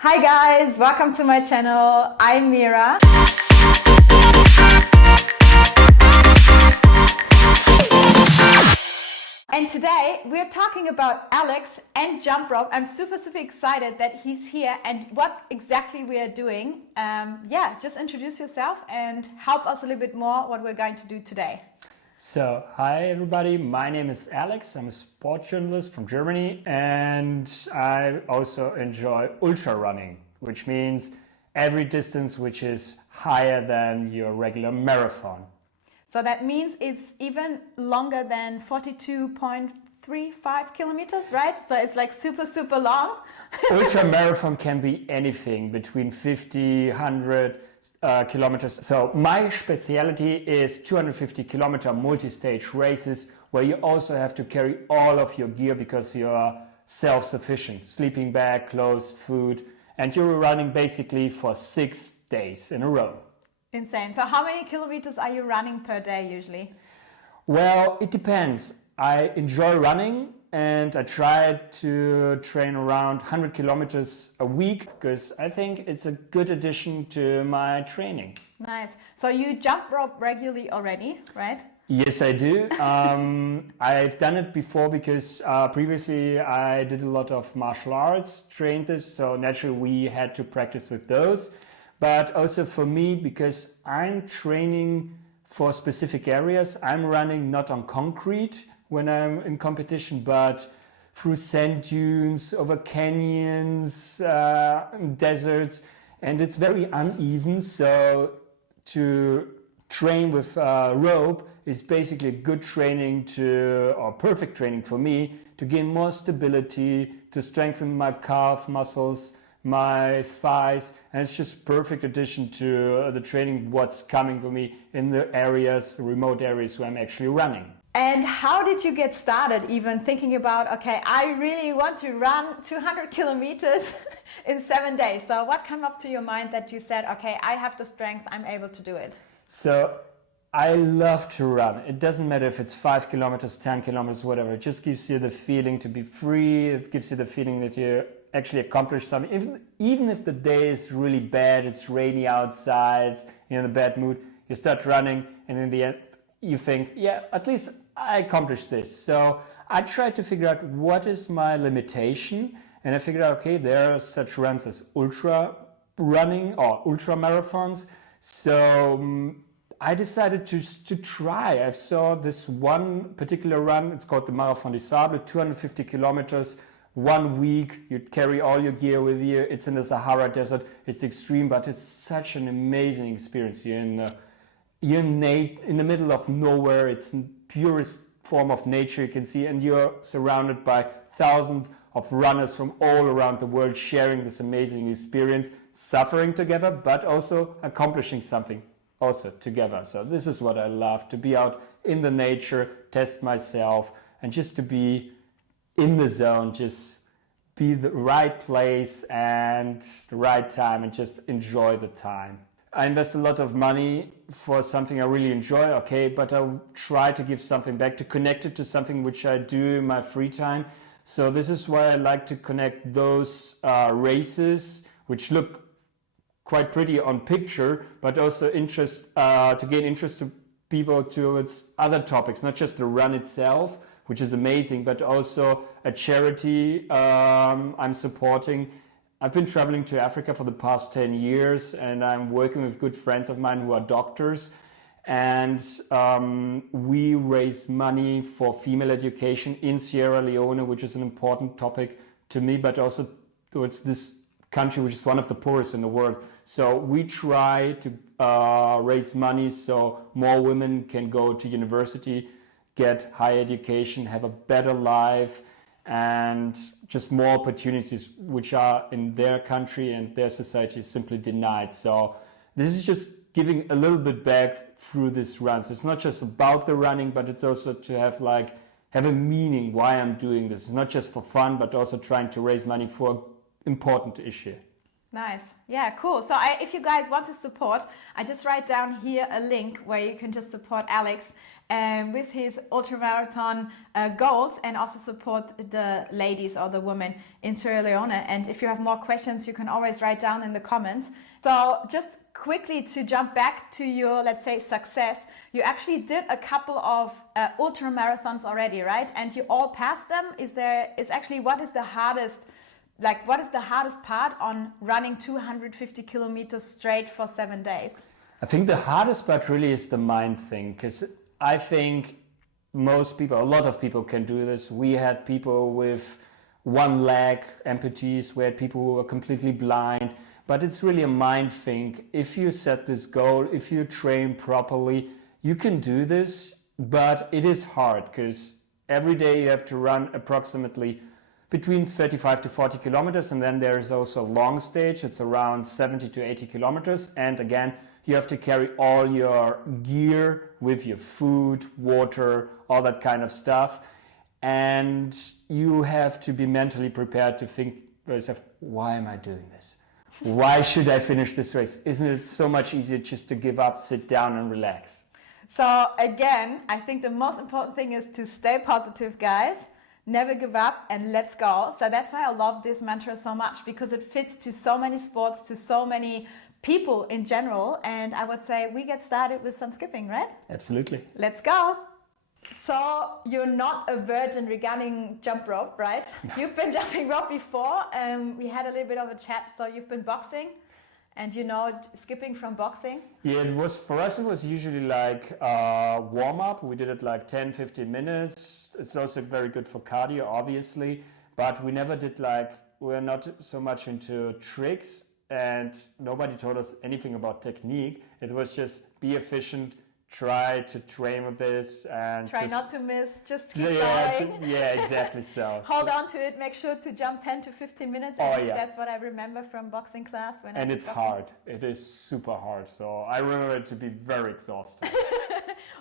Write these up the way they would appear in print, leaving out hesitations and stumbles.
Hi guys, welcome to my channel. I'm Mira. And today we're talking about Alex and jump rope. I'm super excited that he's here and what exactly we are doing. Just introduce yourself and help us a little bit more what we're going to do today. So, hi everybody, my name is Alex. I'm a sports journalist from Germany and I also enjoy ultra running, which means every distance which is higher than your regular marathon. So that means it's even longer than 42.35 kilometers, right? So it's like super long. Ultra marathon can be anything between 50, 100 kilometers. So my specialty is 250 kilometer multi-stage races where you also have to carry all of your gear because you are self-sufficient. Sleeping bag, clothes, food, and you're running basically for 6 days in a row. Insane. So how many kilometers are you running per day usually? Well, it depends. I enjoy running and I try to train around 100 kilometers a week because I think it's a good addition to my training. Nice. So you jump rope regularly already, right? Yes, I do. I've done it before because previously I did a lot of martial arts, trained this, so naturally we had to practice with those. But also for me, because I'm training for specific areas, I'm running not on concrete when I'm in competition, but through sand dunes, over canyons, deserts, and it's very uneven. So to train with rope is basically good training or perfect training for me to gain more stability, to strengthen my calf muscles, my thighs, and it's just perfect addition to the training what's coming for me in the remote areas where I'm actually running. And how did you get started even thinking about, okay, I really want to run 200 kilometers in 7 days? So what came up to your mind that you said, okay, I have the strength, I'm able to do it? So I love to run. It doesn't matter if it's 5 kilometers, 10 kilometers, whatever. It just gives you the feeling to be free. It gives you the feeling that you actually accomplish something. Even if the day is really bad, it's rainy outside, you're in a bad mood, you start running and in the end you think, yeah, at least I accomplished this. So I tried to figure out what is my limitation, and I figured out, okay, there are such runs as ultra running or ultra marathons. So I decided to try. I saw this one particular run, it's called the Marathon des Sables, 250 kilometers, 1 week, you carry all your gear with you, it's in the Sahara Desert, it's extreme, but it's such an amazing experience. You're in the middle of nowhere, it's the purest form of nature you can see, and you're surrounded by thousands of runners from all around the world sharing this amazing experience, suffering together, but also accomplishing something also together. So this is what I love, to be out in the nature, test myself, and just to be in the zone, just be the right place and the right time and just enjoy the time. I invest a lot of money for something I really enjoy, okay, but I try to give something back, to connect it to something which I do in my free time. So this is why I like to connect those races, which look quite pretty on picture, but also to gain interest to people towards other topics, not just the run itself, which is amazing, but also a charity I'm supporting. I've been traveling to Africa for the past 10 years and I'm working with good friends of mine who are doctors, and we raise money for female education in Sierra Leone, which is an important topic to me, but also towards this country which is one of the poorest in the world. So we try to raise money so more women can go to university, get higher education, have a better life, and just more opportunities which are in their country and their society simply denied. So this is just giving a little bit back through this runs. It's not just about the running, but it's also to have a meaning why I'm doing this. It's not just for fun, but also trying to raise money for an important issue. Nice. Yeah, cool. So if you guys want to support, I just write down here a link where you can just support Alex. with his ultramarathon goals, and also support the ladies or the women in Sierra Leone. And if you have more questions, you can always write down in the comments. So just quickly to jump back to your, let's say, success, you actually did a couple of ultra marathons already, right? And you all passed them. What is the hardest part on running 250 kilometers straight for 7 days? I think the hardest part really is the mind thing, because I think a lot of people can do this. We had people with one leg amputees, we had people who were completely blind, but it's really a mind thing. If you set this goal, if you train properly, you can do this, but it is hard because every day you have to run approximately between 35 to 40 kilometers, and then there is also a long stage. It's around 70 to 80 kilometers, and again, you have to carry all your gear with your food, water, all that kind of stuff, and you have to be mentally prepared to think to yourself, why am I doing this? Why should I finish this race? Isn't it so much easier just to give up, sit down and relax? So again, I think the most important thing is to stay positive, guys. Never give up and let's go. So that's why I love this mantra so much, because it fits to so many sports, to so many people in general. And I would say we get started with some skipping, right? Absolutely. Let's go. So you're not a virgin regarding jump rope, right? You've been jumping rope before. We had a little bit of a chat. So you've been boxing. And you know, skipping from boxing? Yeah, for us, it was usually like a warm-up. We did it like 10, 15 minutes. It's also very good for cardio, obviously. But we never did we're not so much into tricks, and nobody taught us anything about technique. It was just be efficient, try to train with this, and try not to miss, just keep going. going. Yeah, exactly so. Hold on to it, make sure to jump 10 to 15 minutes. That's what I remember from boxing class. And it's hard. It is super hard. So I remember it to be very exhausting.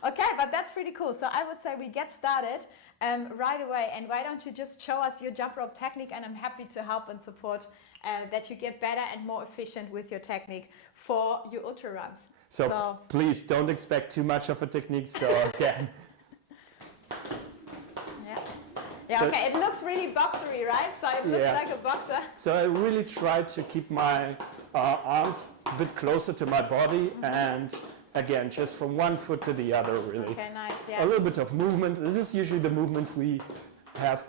Okay, but that's pretty cool. So I would say we get started right away. And why don't you just show us your jump rope technique? And I'm happy to help and support that you get better and more efficient with your technique for your ultra runs. So please don't expect too much of a technique. So again. Yeah, okay, it looks really boxery, right? So it looks like a boxer. So I really try to keep my arms a bit closer to my body, and again, just from one foot to the other, really. Okay, nice, yeah. A little bit of movement. This is usually the movement we have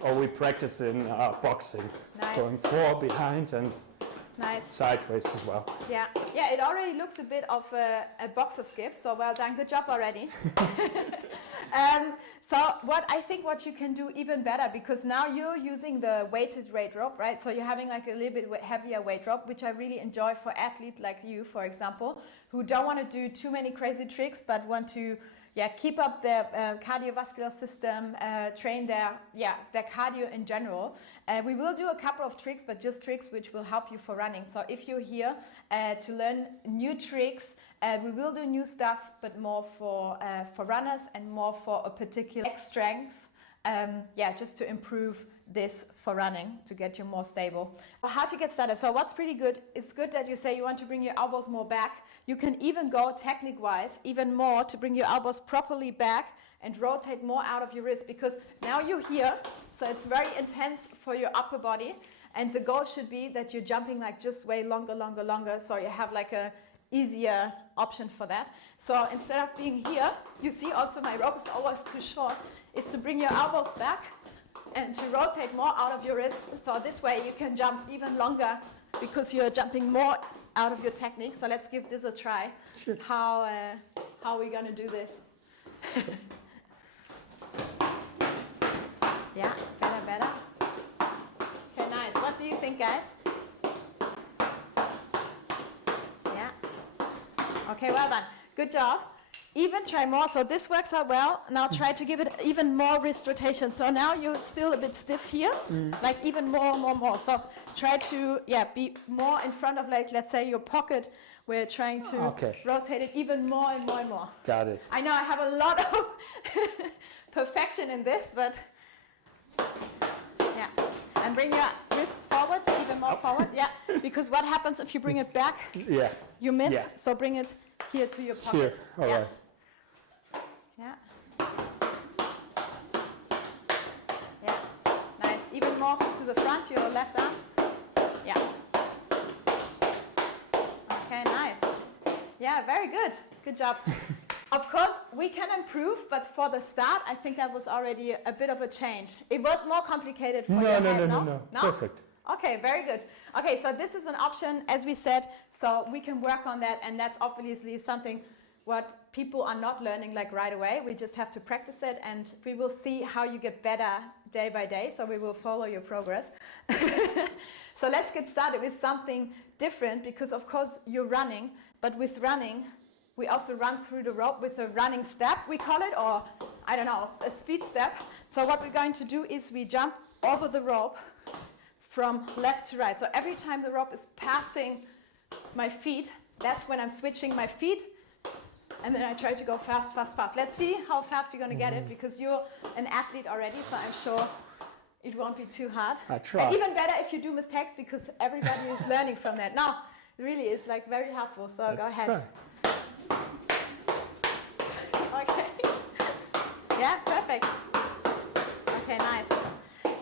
or we practice in boxing. Nice. Going forward, behind, and nice. Sideways as well. Yeah, it already looks a bit of a boxer skip, so well done, good job already. So what you can do even better, because now you're using the weighted weight rope, right? So you're having like a little bit heavier weight rope, which I really enjoy for athletes like you, for example, who don't want to do too many crazy tricks, but want to keep up their cardiovascular system, train their cardio in general. We will do a couple of tricks, but just tricks which will help you for running. So if you're here to learn new tricks, we will do new stuff, but more for runners and more for a particular leg strength. Just to improve this for running, to get you more stable. How to get started? So what's pretty good, it's good that you say you want to bring your elbows more back. You can even go technique-wise even more to bring your elbows properly back and rotate more out of your wrist, because now you're here, so it's very intense for your upper body, and the goal should be that you're jumping like just way longer, so you have like a easier option for that. So instead of being here, you see also my rope is always too short, is to bring your elbows back and to rotate more out of your wrist. So this way you can jump even longer because you're jumping more out of your technique. So let's give this a try. Sure. How are we gonna do this? Yeah, better. Okay, nice. What do you think, guys? Yeah. Okay, well done. Good job. Even try more. So this works out well. Now try to give it even more wrist rotation. So now you're still a bit stiff here, like even more. So try to be more in front of, like, let's say your pocket. We're trying to rotate it even more and more. Got it. I know I have a lot of perfection in this, but yeah. And bring your wrists forward, even more forward. Yeah, because what happens if you bring it back? Yeah. You miss. Yeah. So bring it here to your pocket. Here. All right. Yeah. more to the front, your left arm. Yeah. Okay, nice. Yeah, very good. Good job. Of course, we can improve, but for the start, I think that was already a bit of a change. It was more complicated for your head, no. Perfect. Okay, very good. Okay, so this is an option, as we said, so we can work on that, and that's obviously something what people are not learning like right away. We just have to practice it, and we will see how you get better day by day, so we will follow your progress. So let's get started with something different, because of course you're running, but with running, we also run through the rope with a running step, we call it, or I don't know, a speed step. So what we're going to do is we jump over the rope from left to right. So every time the rope is passing my feet, that's when I'm switching my feet, and then I try to go fast, fast, fast. Let's see how fast you're going to get it, because you're an athlete already, so I'm sure it won't be too hard. I try. And even better if you do mistakes, because everybody is learning from that. No, really, it's like very helpful, so Let's go ahead. try. Okay. Yeah, perfect. Okay, nice.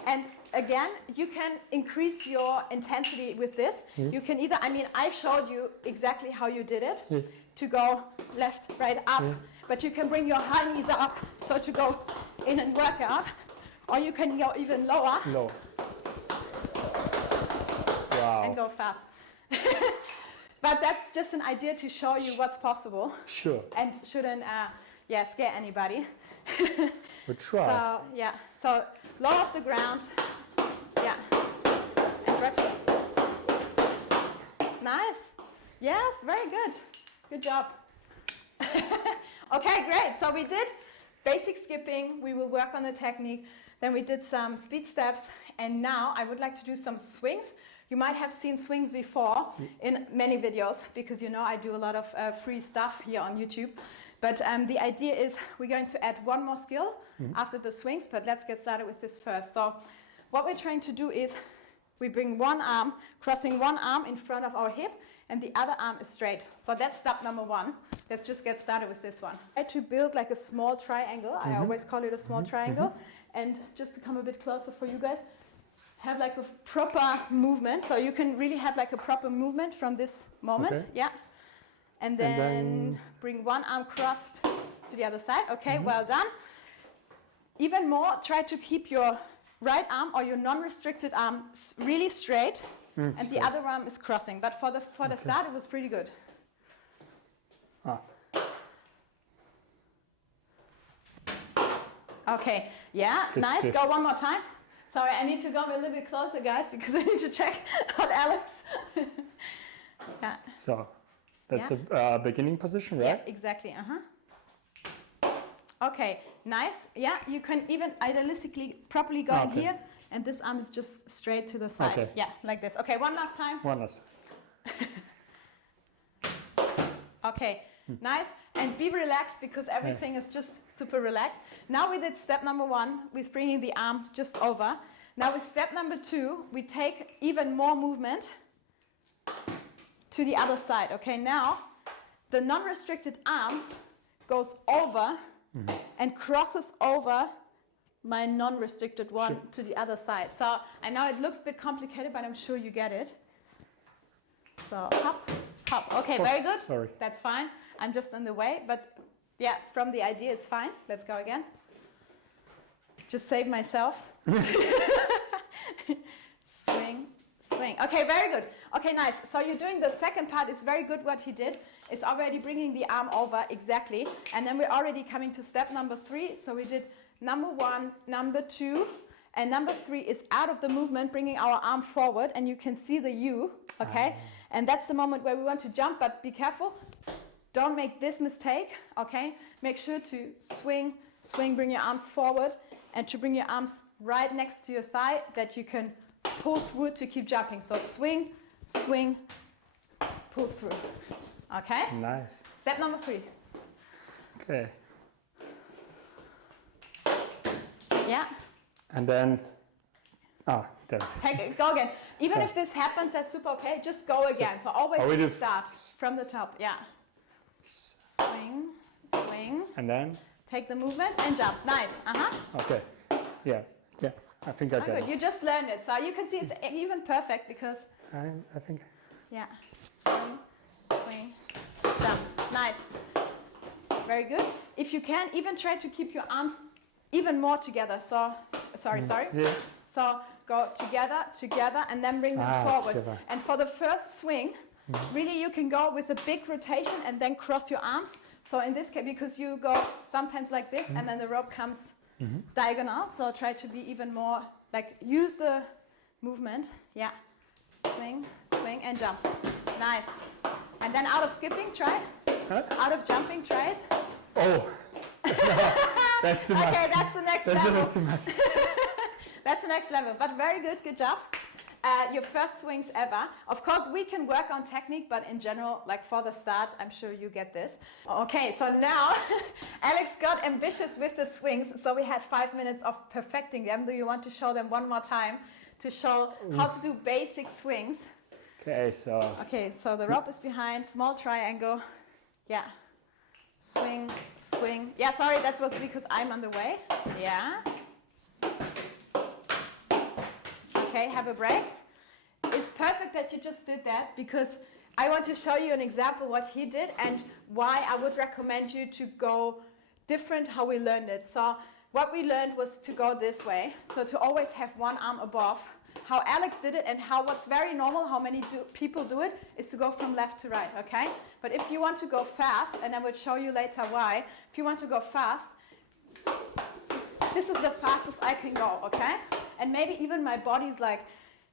And again, you can increase your intensity with this. You can either, I mean, I showed you exactly how you did it, to go left, right, up, but you can bring your high knees up, so to go in and work up, or you can go even lower. Low. Wow. And go fast. But that's just an idea to show you what's possible. Sure. And shouldn't scare anybody. We try. So yeah, so low off the ground, yeah, and rotate. Nice. Yes, very good. Good job. Okay, great. So we did basic skipping. We will work on the technique. Then we did some speed steps, and now I would like to do some swings. You might have seen swings before in many videos, because you know I do a lot of free stuff here on YouTube. But the idea is we're going to add one more skill after the swings, but let's get started with this first. So what we're trying to do is we bring one arm, crossing one arm in front of our hip, and the other arm is straight. So that's step number one. Let's just get started with this one. Try to build like a small triangle. I always call it a small triangle. And just to come a bit closer for you guys, have like a proper movement. So you can really have like a proper movement from this moment. Okay. Yeah. And then bring one arm crossed to the other side. Okay, well done. Even more, try to keep your right arm or your non-restricted arm really straight, and the other arm is crossing. But for the start, it was pretty good. Okay, yeah, Good nice. shift. Go one more time. Sorry, I need to go a little bit closer, guys, because I need to check on Alex. Yeah. So that's a beginning position, right? Yeah, exactly. Okay, nice. Yeah, you can even idealistically properly go in here, and this arm is just straight to the side. Okay. Yeah, like this. Okay, one last time. One last. Okay, nice. And be relaxed, because everything is just super relaxed. Now we did step number one with bringing the arm just over. Now with step number two, we take even more movement to the other side. Okay, now the non-restricted arm goes over and crosses over my non-restricted one to the other side. So I know it looks a bit complicated, but I'm sure you get it. So hop, hop. Okay, very good. Sorry. That's fine. I'm just in the way, but yeah, from the idea, it's fine. Let's go again. Just save myself. Swing, swing. Okay, very good. Okay, nice. So you're doing the second part. Is very good what he did. It's already bringing the arm over, exactly. And then we're already coming to step number three. So we did number one, number two, and number three is out of the movement, bringing our arm forward, and you can see the U, okay? And that's the moment where we want to jump, but be careful. Don't make this mistake, okay? Make sure to swing, swing, bring your arms forward, and to bring your arms right next to your thigh that you can pull through to keep jumping. So swing, swing, pull through, okay? Nice. Step number three. Okay. Yeah. And then, there. Take it, go again. Even So- if this happens, that's super okay. Just go again. So always start from the top. Yeah. Swing, swing. And then? Take the movement and jump. Nice. Okay. Yeah. Yeah. I think I got good. it. You just learned it, so you can see it's even perfect because. I think. Yeah. Swing, swing, jump. Nice. Very good. If you can, even try to keep your arms even more together. So, sorry. Yeah. So go together, together, and then bring them forward. Together. And for the first swing, really you can go with a big rotation and then cross your arms. So in this case, because you go sometimes like this, and then the rope comes diagonal. So try to be even more, like use the movement. Yeah. Swing, swing, and jump. Nice. And then out of skipping, try it. Huh? Out of jumping, try it. Oh. No, that's too much. Okay, that's the next That's a level. bit too much. That's the next level, but very good, good job. Your first swings ever. Of course, we can work on technique, but in general, like for the start, I'm sure you get this. Okay, so now Alex got ambitious with the swings, so we had 5 minutes of perfecting them. Do you want to show them one more time to show how to do basic swings? Okay, so. Okay, so the rope is behind, small triangle. Yeah. Swing, swing. Yeah, sorry, that was because I'm on the way. Yeah. Okay, have a break. It's perfect that you just did that because I want to show you an example what he did and why I would recommend you to go different how we learned it. So what we learned was to go this way. So to always have one arm above. How Alex did it and how what's very normal, how many people do it, is to go from left to right, okay? But if you want to go fast, and I will show you later why, if you want to go fast, this is the fastest I can go, okay? And maybe even my body's like,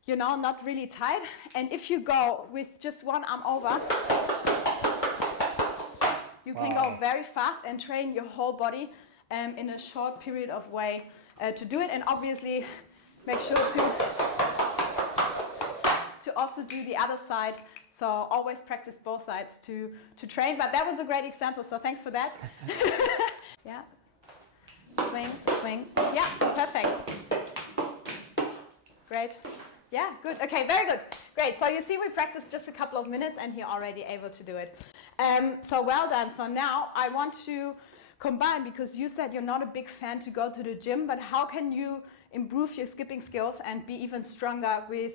you know, not really tight. And if you go with just one arm over, you can go very fast and train your whole body in a short period of way to do it. And obviously, make sure to also do the other side. So always practice both sides to train. But that was a great example, so thanks for that. Yeah. Swing, swing. Yeah, perfect. Great. Yeah, good. Okay, very good. Great. So you see we practiced just a couple of minutes and you're already able to do it. So well done. So now I want to combine, because you said you're not a big fan to go to the gym, but how can you improve your skipping skills and be even stronger with,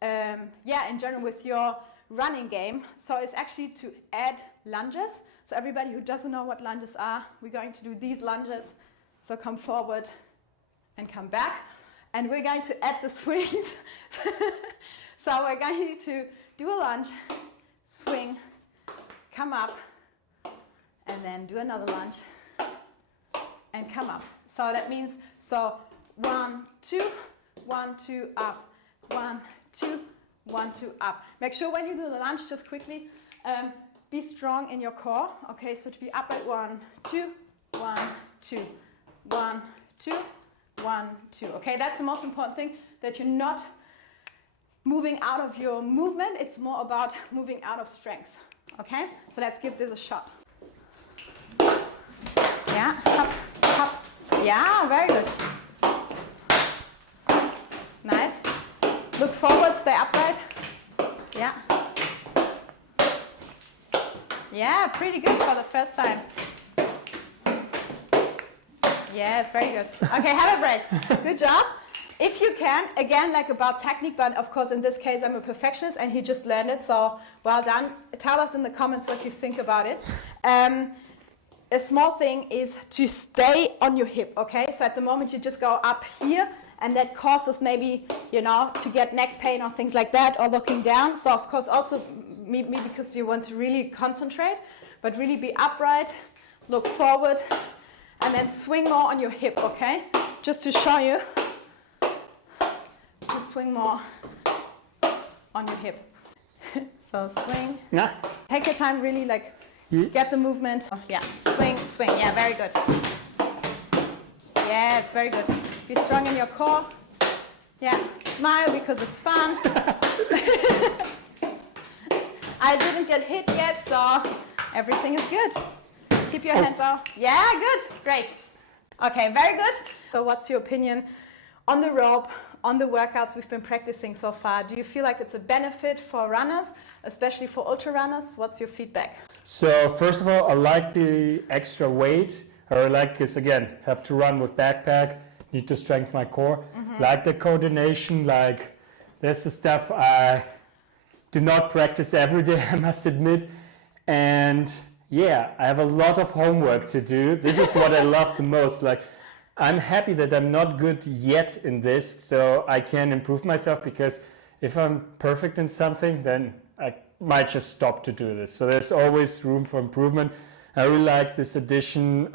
in general with your running game? So it's actually to add lunges. So everybody who doesn't know what lunges are, we're going to do these lunges. So come forward and come back. And we're going to add the swings. So we're going to do a lunge, swing, come up, and then do another lunge, and come up. So that means, so 1, 2, 1, 2, up, 1, 2, 1, 2, up. Make sure when you do the lunge, just quickly, be strong in your core. Okay, so to be up at 1, 2, 1, 2, 1, 2, 1, 2. Okay, that's the most important thing, that you're not moving out of your movement. It's more about moving out of strength. Okay, so let's give this a shot. Yeah, up, up. Yeah, very good. Nice. Look forward, stay upright. Yeah. Yeah, pretty good for the first time. Yes, very good. Okay, have a break. Good job. If you can, again, like about technique, but of course in this case I'm a perfectionist and he just learned it, so well done. Tell us in the comments what you think about it. A small thing is to stay on your hip, okay? So at the moment you just go up here and that causes maybe, you know, to get neck pain or things like that, or looking down. So of course also maybe because you want to really concentrate, but really be upright, look forward, and then swing more on your hip, okay? Just to show you, to swing more on your hip. So swing. Yeah. Take your time, really like get the movement. Yeah, swing, swing. Yeah, very good. Yes, very good. Be strong in your core. Yeah, smile because it's fun. I didn't get hit yet, so everything is good. Keep your hands off. Yeah, good. Great. Okay, very good. So what's your opinion on the rope, on the workouts we've been practicing so far? Do you feel like it's a benefit for runners, especially for ultra runners? What's your feedback? So first of all, I like the extra weight. I like, because again, have to run with backpack, need to strengthen my core. Like the coordination, like there's the stuff I do not practice every day, I must admit. And yeah, I have a lot of homework to do. This is what I love the most. Like, I'm happy that I'm not good yet in this, so I can improve myself, because if I'm perfect in something, then I might just stop to do this. So there's always room for improvement. I really like this edition.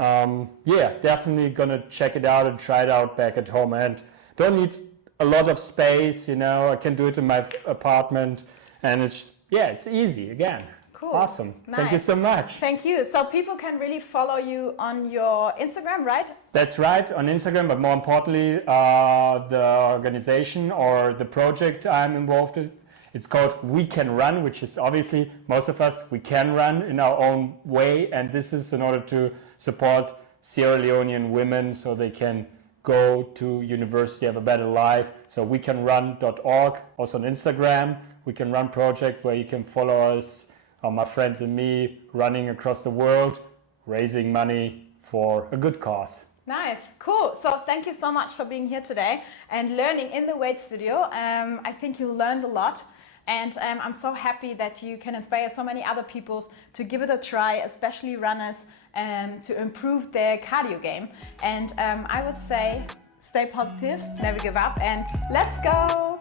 Yeah, definitely gonna check it out and try it out back at home. And don't need a lot of space, you know, I can do it in my apartment, and it's easy again. Cool. Awesome. Nice. Thank you so much. Thank you. So people can really follow you on your Instagram, right? That's right, on Instagram, but more importantly, the organization or the project I'm involved in, it's called We Can Run, which is obviously most of us, we can run in our own way. And this is in order to support Sierra Leonean women so they can go to university, have a better life. So wecanrun.org, also on Instagram, We Can Run project, where you can follow us, my friends and me, running across the world, raising money for a good cause. Nice, cool. So thank you so much for being here today and learning in the weight studio. I think you learned a lot, and I'm so happy that you can inspire so many other people to give it a try, especially runners, to improve their cardio game. And I would say, stay positive, never give up, and let's go.